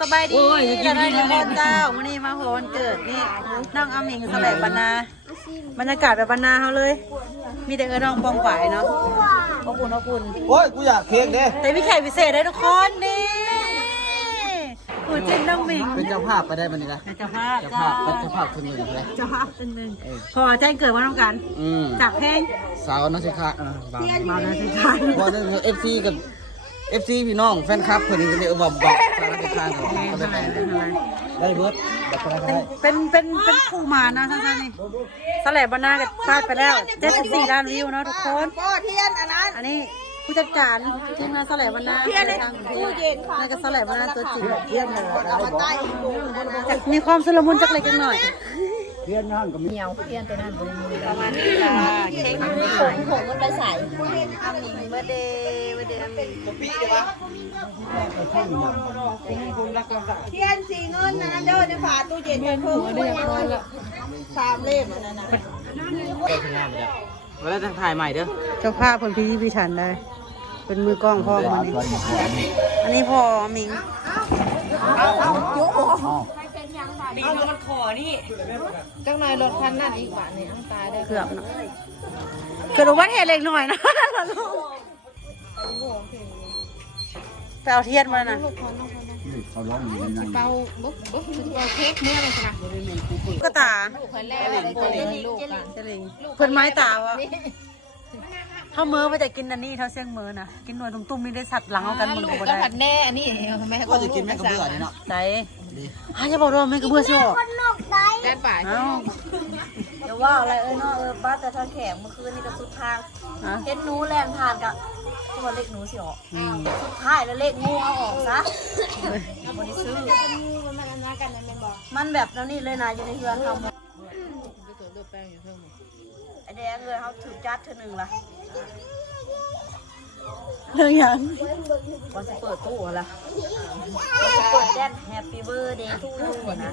สบายดีอะไรนะนเจ้าวันนี้มาโหวันเกิด นี่น้องอมิงสลับบรรณาบรรยากาศแบบบรรณาเขาเลย มีแต่เออน้องปองไหวเนาะ ขอบคุณขอบคุณโอ้ย กูอยากเค้กเด้แต่พี่แขกพิเศษได้ทุกคนนี่คุณจินน้องมิง เป็นเจ้าภาพไปได้บันนี้นเปเจ้าภาพ เจ้าภาพ เจ้าภาพคนหนึ่งเลยเจ้าภาพคนหนึ่งพอใจเกิดว่าน้องกันจากเพลงสาวน้องชิคาสาวน้องชิคาพอเรื่เอฟซีกับเอฟซีพี่น้องแฟนคลับเพื่อนเดี๋ยวบอกบอกสารพิการของได้เบิร์ดเป็นเป็นเป็นผู้มานะท่านนี่สแลบบานากับาดไปแล้วเจ็ดสี่ล้านวิวเนาะทุกคนพ่อเทียนอันนั้น อันนี้ผู้จัดการทีมงานสแลบบานาเทียนานตู้เย็นค่ะนี่ก็สแลบบานาตัวจริงเทียนเลยมีความสลมุนจักเลยกันหน่อยเทียนนั่าก็เหนียวเทียนตัวนั้นประมาณนี้ค่ะเค้กมันไม่สวผมมันไปใส่เมื่อเดเราได้ทั้งถ่ายใหม่เด้อเจ้าภาพคนพี่พี่ฉันได้ เป็นมือกล้องพ่อคนนี้อันนี้พ่อมิงเอาเอาโยโอ้มีมัขอนี่จังไหนรถคันนั่นอีกบาทนนี่อังตายได้เกือบนาะเกิดอุบัติเหตุเล็กหน่อยนะลูกเปเอาเทียนมานะเปาร้องมือยังเปาเบาเทปเนื่อเลยใช่ไหมกระตาลูกคนแรกเลยเจลิงเจลิงคนไม้ตาวะเขาเมื่อไปจะกินอันนี้เท่าเสียงเมื่อน่ะกินนวลตุ้มๆนี่ได้สัตว์หลังเอากันหมดเลยก็ผัดแน่อันนี้แม่ก็จะกินแม่กระเบื้องเนาะใจอ่ะอย่าบอกว่าแม่กระเบื้องชอบแม่คนนกใจ่ป่าว่าอะไรเอ้ยนาะเออป้าแต่ท้าแข็งเมื่อคืนนี่ก็สุดทางเห็นหนูแรงทานกับตัวเล็กหนูสิเหรอสุดท้ายแล้วเล็กงูเอาออกซะบริสุทมันแบบแล้วนี่เลยนะอยู่ในเฮือนเขามันจะเดเอ้ยเแดงเลยเขาถือจัดเธอหนึ่งละเรื่องยังก่อนจะเปิดตู้ละเปิดแจ็คแฮปปี้เบอร์เดย์ทุกคนนะ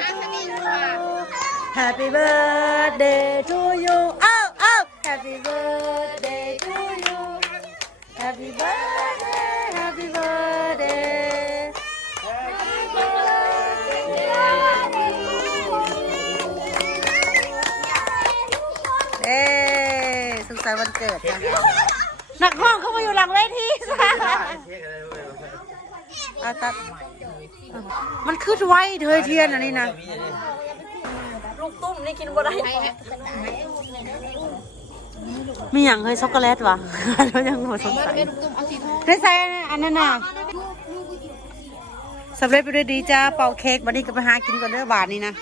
Happy birthday to you. Oh, oh. Happy birthday to you. Happy birthday. Happy birthday. ใส่วันเกิดนักห้องเขามาอยู่หลังเวทีใช่ไหมมันคืดไวเธอเทียนอันนี้นะ ลูกตุ้ม นี่กินบ่ได้มีอย่างเคยช็อกโกแลตวะแล้วยังหมดสงสัยใส่ใส่อันนั้นน่ะสำเร็จไปด้วยดีจ้าเป่าเค้กวันนี้ก็ไปหากินก่อนเด้อบาทนี้นะ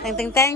แต่งแต่ง